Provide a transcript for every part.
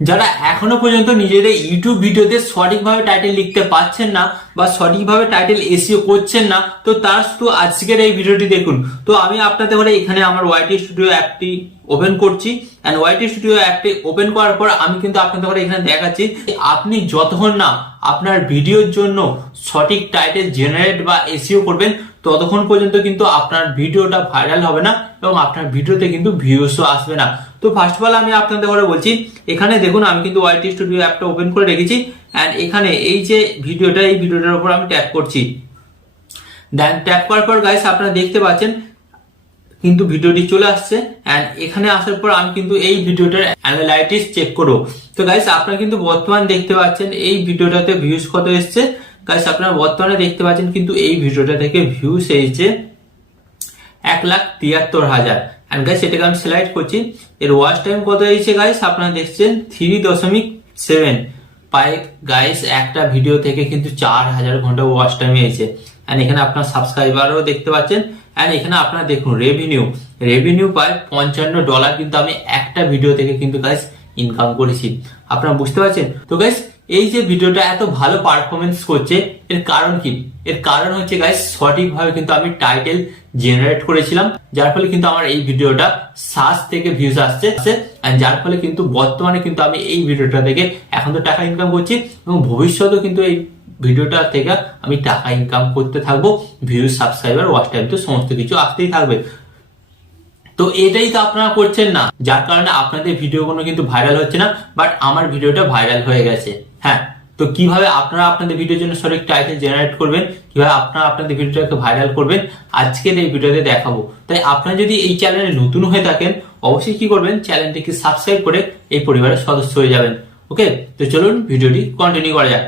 যারা এখনো পর্যন্ত নিজেদের ইউটিউব ভিডিওতে সঠিকভাবে টাইটেল লিখতে পারছেন না বা সঠিকভাবে টাইটেল এসইও করছেন না, তো তার শুধু আজকের এই ভিডিওটি দেখুন। তো আমি আপনাদের ঘরে এখানে আমার ওয়াইটি স্টুডিও অ্যাপটি ওপেন করছি, এন্ড ওয়াইটি স্টুডিও অ্যাপটি ওপেন করার পর আমি কিন্তু আপনাদের ঘরে এখানে দেখাচ্ছি আপনি যতক্ষণ না আপনার ভিডিওর জন্য সঠিক টাইটেল জেনারেট বা এসইও করবেন ততক্ষণ পর্যন্ত কিন্তু আপনার ভিডিওটা ভাইরাল হবে না এবং আপনার ভিডিওতে কিন্তু ভিউসও আসবে না। তো ফার্স্ট অফ অল আমি আপনাদের ঘরে বলছি, এখানে দেখুন আমি কিন্তু ওয়াইটি স্টুডিও অ্যাপটা ওপেন করে রেখেছি, এন্ড এখানে এই যে ভিডিওটা, এই ভিডিওটার উপর আমি ট্যাপ করছি। দেন ট্যাপ করার পর গাইস আপনারা দেখতে পাচ্ছেন কিন্তু ভিডিওটি চলে আসছে, এন্ড এখানে আসার পর আমি কিন্তু এই ভিডিওটার অ্যানালাইটিক্স চেক করব। তো গাইস আপনারা কিন্তু বর্তমানে দেখতে পাচ্ছেন এই ভিডিওটাতে ভিউজ কত এসেছে। গাইস আপনারা বর্তমানে দেখতে পাচ্ছেন কিন্তু এই ভিডিওটা থেকে ভিউজ এসেছে 1,73,000। এন্ড গাইস এটাকে আমি সিলেক্ট করছি, এর ওয়াচ টাইম কত হয়েছে গাইস আপনারা দেখছেন 3.7 পাই। গাইস একটা ভিডিও থেকে কিন্তু 4,000 ঘন্টা ওয়াচ টাইম হয়েছে। এন্ড এখানে আপনার সাবস্ক্রাইবারও দেখতে পাচ্ছেন, এন্ড এখানে আপনারা দেখুন রেভিনিউ পায় $55 কিন্তু আমি একটা ভিডিও থেকে কিন্তু গাইস ইনকাম করেছি। আপনারা বুঝতে পারছেন? তো গাইস এই যে ভিডিওটা এত ভালো পারফরমেন্স করছে এর কারণ কি? এর কারণ হচ্ছে গাইস সঠিকভাবে কিন্তু আমি টাইটেল জেনারেট করেছিলাম, যার ফলে কিন্তু আমার এই ভিডিওটা সার্চ থেকে ভিউজ আসছে, এন্ড যার ফলে কিন্তু বর্তমানে কিন্তু আমি এই ভিডিওটা থেকে এখন তো টাকা ইনকাম করছি এবং ভবিষ্যতেও কিন্তু এই ভিডিওটা থেকে আমি টাকা ইনকাম করতে থাকবো। ভিউজ, সাবস্ক্রাইবার, ওয়াচ টাইম তো সমস্ত কিছু আসতেই থাকবে। তো এটাই তো আপনারা করছেন না, যার কারণে আপনাদের ভিডিওগুলো কিন্তু ভাইরাল হচ্ছে না, বাট আমার ভিডিওটা ভাইরাল হয়ে গেছে। হ্যাঁ, তো কিভাবে আপনারা আপনাদের ভিডিওর জন্য সঠিক টাইটেল জেনারেট করবেন, কিভাবে আপনারা আপনাদের ভিডিওটাকে ভাইরাল করবেন, আজকের এই ভিডিওতে দেখাবো। তাই আপনারা যদি এই চ্যানেলে নতুন হয়ে থাকেন অবশ্যই কি করবেন, চ্যানেলটিকে সাবস্ক্রাইব করে এই পরিবারের সদস্য হয়ে যাবেন। ওকে, তো চলুন ভিডিওটি কন্টিনিউ করা যাক।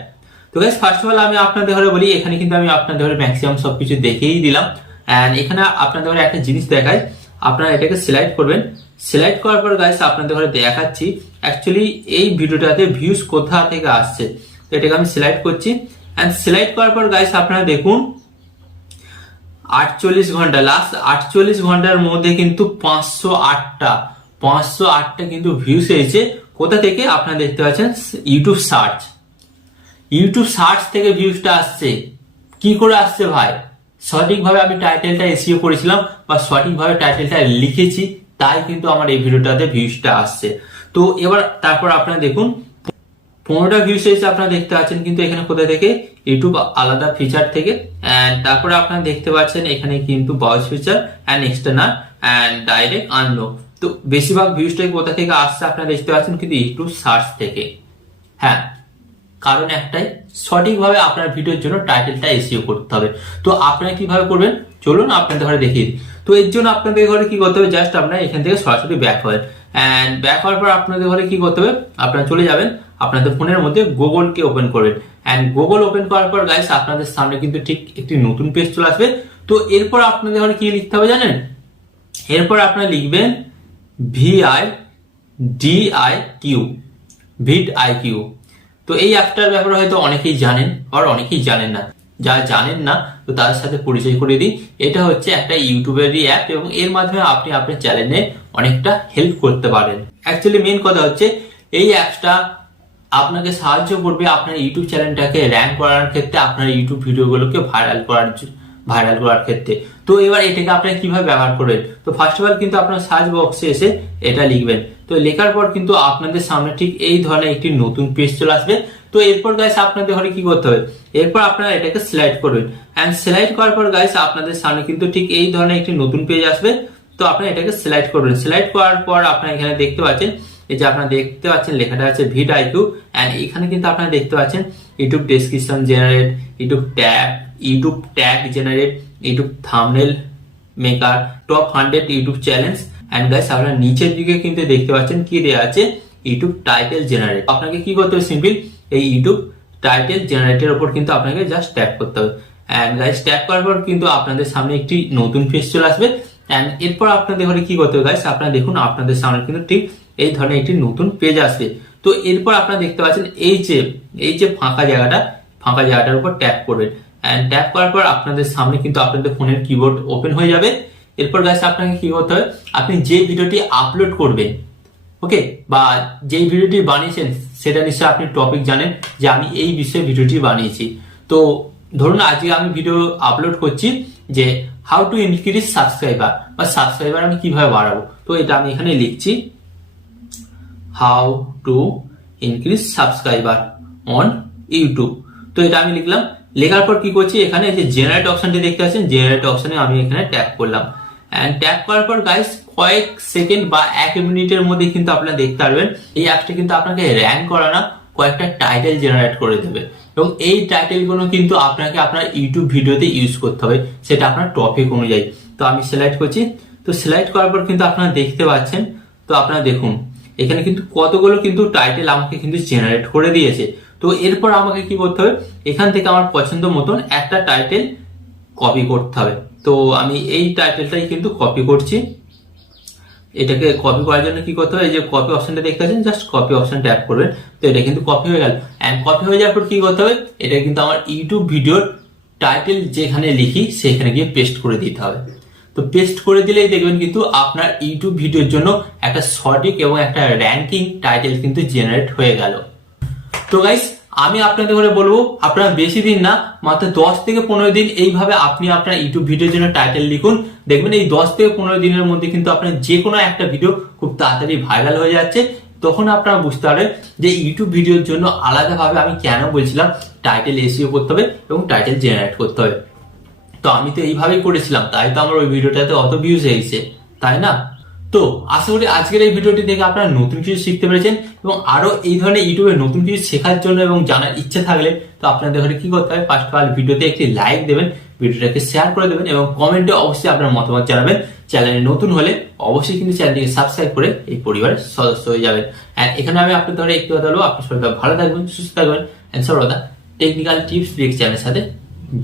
তো গাইস ফার্স্ট অফ অল আমি আপনাদের ঘরে বলি, এখানে কিন্তু আমি আপনাদের ঘরে ম্যাক্সিমাম সবকিছু দেখিয়েই দিলাম, এন্ড এখানে আপনাদের ঘরে একটা জিনিস দেখাই, আপনারা এটাকে সিলেক্ট করবেন। সিলেক্ট করার পর গাইস আপনাদের ঘরে দেখাচ্ছি অ্যাকচুয়ালি এই ভিডিওটাতে ভিউজ কোথা থেকে আসছে। তো এটাকে আমি সিলেক্ট করছি, এন্ড সিলেক্ট করার পর গাইস আপনারা দেখুন 48 ঘন্টা, লাস্ট 48 ঘন্টার মধ্যে কিন্তু 508টা কিন্তু ভিউজ এসেছে। কোথা থেকে? আপনারা দেখতে পাচ্ছেন ইউটিউব সার্চ থেকে ভিউজটা আসছে। কি করে আসছে ভাই? সঠিকভাবে আমি টাইটেলটা এসইও করেছিলাম বা সঠিকভাবে টাইটেলটা লিখেছি, তাই কিন্তু আমার এই ভিডিওটাতে ভিউজটা আসছে। তো এবার তারপর আপনারা দেখুন 15টা ভিউজ এসেছে, আপনারা দেখতে পাচ্ছেন কিন্তু এখানে কোথা থেকে? ইউটিউব আলাদা ফিচার থেকে। এন্ড তারপরে আপনারা দেখতে পাচ্ছেন এখানে কিন্তু voice feature and external and direct unlock. তো বেশিরভাগ ভিউজটাই কোথা থেকে আসছে আপনারা দেখতে পাচ্ছেন কিন্তু ইউটিউব সার্চ থেকে। হ্যাঁ, কারণ একটাই, সঠিকভাবে আপনার ভিডিওর জন্য টাইটেলটা এসইও করতে হবে। তো আপনারা কিভাবে করবেন চলুন আপনাদের ঘরে দেখিয়ে দিই। তো এর জন্য আপনাদের ঘরে কি করতে হবে, জাস্ট আপনারা এখান থেকে সরাসরি ব্যাক হবেন, এন্ড ব্যাক হওয়ার পর আপনাদের ঘরে কি করতে হবে, আপনারা চলে যাবেন আপনাদের ফোনের মধ্যে গুগলকে ওপেন করবেন, এন্ড গুগল ওপেন করার পর গাইস আপনাদের সামনে কিন্তু ঠিক একটি নতুন পেজ চলে আসবে। তো এরপর আপনাদের ঘরে কি লিখতে হবে জানেন? এরপর আপনারা লিখবেন ভিড আইকিউ। তো এই অ্যাপটার ব্যাপারে হয়তো অনেকেই জানেন আর অনেকেই জানেন না। যারা জানেন না তো তাদের সাথে পরিচয় করে দিই, এটা হচ্ছে একটা ইউটিউবেরই অ্যাপ এবং এর মাধ্যমে আপনি আপনার চ্যানেলে অনেকটা হেল্প করতে পারেন। অ্যাকচুয়ালি মেন কথা হচ্ছে এই অ্যাপটা আপনাকে সাহায্য করবে আপনার ইউটিউব চ্যানেলটাকে র্যাঙ্ক করার ক্ষেত্রে, আপনার ইউটিউব ভিডিওগুলোকে ভাইরাল করার ক্ষেত্রে। তো এবার এটাকে আপনারা কিভাবে ব্যবহার করবেন? তো ফার্স্ট অফ অল কিন্তু আপনার সার্চ বক্সে এসে এটা লিখবেন। তো লেখার পর কিন্তু আপনাদের সামনে ঠিক এই ধরনের একটি নতুন পেজ চলে আসবে। তো এরপর গাইস আপনাদের ঘরে কি করতে হবে, এরপর আপনারা এটাকে সিলেক্ট করবেন, এন্ড সিলেক্ট করার পর গাইস আপনাদের সামনে কিন্তু ঠিক এই ধরনের একটি নতুন পেজ আসবে। তো আপনারা এটাকে সিলেক্ট করবেন। সিলেক্ট করার পর আপনারা এখানে দেখতে পাচ্ছেন, এই যে আপনারা দেখতে পাচ্ছেন লেখাটা আছে ভিড আইকিউ, এন্ড এখানে কিন্তু আপনারা দেখতে পাচ্ছেন YouTube description generate, YouTube tag generate, YouTube thumbnail maker, top 100 YouTube challenge, and guys আপনারা নিচের দিকে কিন্তু দেখতে পাচ্ছেন কি দেওয়া আছে, ইউটিউব টাইটেল জেনারেট। আপনাকে কি করতে হবে, সিম্পল এই ইউটিউব টাইটেল জেনারেটের উপর কিন্তু আপনাকে জাস্ট ট্যাপ করতে হবে, এন্ড গাইস ট্যাপ করার পর কিন্তু আপনাদের সামনে একটি নতুন পেজ চলে আসবে। এন্ড এরপর আপনাদের ঘরে কি করতে হবে গাইস, আপনারা দেখুন আপনাদের সামনে কিন্তু ঠিক এই ধরনের একটি নতুন পেজ আসবে। তো এরপর আপনারা দেখতে পাচ্ছেন এই যে ফাঁকা জায়গাটার উপর ট্যাপ করবেন, এন্ড ট্যাপ করার পর আপনাদের সামনে কিন্তু আপনাদের ফোনের কিবোর্ড ওপেন হয়ে যাবে। এরপর গাইস আপনাকে কি করতে হবে, আপনি যে ভিডিওটি আপলোড করবেন ওকে, বা যেই ভিডিওটি বানিয়েছেন সেটা নিশ্চয়ই আপনি টপিক জানেন যে আমি এই বিষয়ে ভিডিওটি বানিয়েছি। তো ধরুন আজকে আমি ভিডিও আপলোড করছি যে হাউ টু ইনক্রিজ সাবস্ক্রাইবার, বা সাবস্ক্রাইবার আমি কিভাবে বাড়াবো। তো এটা আমি এখানে লিখছি how to increase subscriber on YouTube. তো এটা আমি লিখলাম, লেখার পর কি করছি, এখানে যে জেনারেট অপশনটি দেখতে পাচ্ছেন, জেনারেট অপশনে আমি এখানে ট্যাপ করলাম। এন্ড ট্যাপ করার পর গাইস কয়েক সেকেন্ড বা 1 মিনিটের মধ্যে কিন্তু আপনারা দেখতে পারবেন এই অ্যাপসটা কিন্তু আপনাকে র্যাঙ্ক করা না, কয়েকটা টাইটেল জেনারেট করে দেবে। এবং এই টাইটেলগুলো কিন্তু আপনাকে আপনার ইউটিউব ভিডিওতে ইউজ করতে হবে, সেটা আপনার টপিক অনুযায়ী। তো আমি সিলেক্ট করছি। তো সিলেক্ট করার পর কিন্তু আপনারা দেখতে পাচ্ছেন, তো আপনারা দেখুন এখানে কিন্তু কতগুলো কিন্তু টাইটেল আমাকে কিন্তু জেনারেট করে দিয়েছে। তো এরপর আমাকে কি করতে হবে, এখান থেকে আমার পছন্দ মতন একটা টাইটেল কপি করতে হবে। তো আমি এই টাইটেলটাই কিন্তু কপি করছি। এটাকে কপি করার জন্য কি করতে হবে, এই যে কপি অপশনটা দেখতে পাচ্ছেন, জাস্ট কপি অপশন ট্যাপ করবেন। তো এটা কিন্তু কপি হয়ে গেল। এন্ড কপি হয়ে যাওয়ার পর কি করতে হবে, এটা কিন্তু আমার ইউটিউব ভিডিওর টাইটেল যেখানে লিখি সেখানে গিয়ে পেস্ট করে দিতে হবে। তো পেস্ট করে দিলেই দেখবেন কিন্তু আপনার ইউটিউব ভিডিওর জন্য একটা সঠিক এবং একটা র্যাঙ্কিং টাইটেল কিন্তু জেনারেট হয়ে গেল। তো গাইস আমি আপনাদের করে বলবো, আপনারা বেশি দিন না, মাত্র 10 থেকে 15 দিন এইভাবে আপনি আপনার ইউটিউব ভিডিওর জন্য টাইটেল লিখুন। দেখবেন এই 10 থেকে 15 দিনের মধ্যে কিন্তু আপনার যে কোনো একটা ভিডিও খুব তাড়াতাড়ি ভাইরাল হয়ে যাচ্ছে। তখন আপনারা বুঝতে পারবেন যে ইউটিউব ভিডিওর জন্য আলাদাভাবে আমি কেন বলছিলাম টাইটেল এসইও করতে হবে এবং টাইটেল জেনারেট করতে হবে। তো আমি তো এইভাবেই করেছিলাম, তাই তো আমার ওই ভিডিওটাতে অত ভিউজ এসেছে, তাই না? তো আশা করি আজকের এই ভিডিওটি দেখে আপনারা নতুন কিছু শিখতে পেরেছেন, এবং আরো এই ধরনের ইউটিউবে নতুন কিছু শেখার জন্য এবং জানার ইচ্ছে থাকলে তো আপনাদের ঘরে কি করতে হবে, ফার্স্ট অফ অল ভিডিওতে একটি লাইক দেবেন, ভিডিওটাকে শেয়ার করে দেবেন এবং কমেন্টে অবশ্যই আপনার মতামত জানাবেন। চ্যানেলে নতুন হলে অবশ্যই কিন্তু চ্যানেলটিকে সাবস্ক্রাইব করে এই পরিবারের সদস্য হয়ে যাবেন। আর এখানে আমি আপনাদের ধরে একটু কথা বলবো, আপনি সবাই ভালো থাকবেন, সুস্থ থাকবেন, সর্বদা টেকনিক্যাল টিপস ব্রেক চ্যানেলের সাথে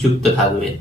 যুক্ত থাকবেন।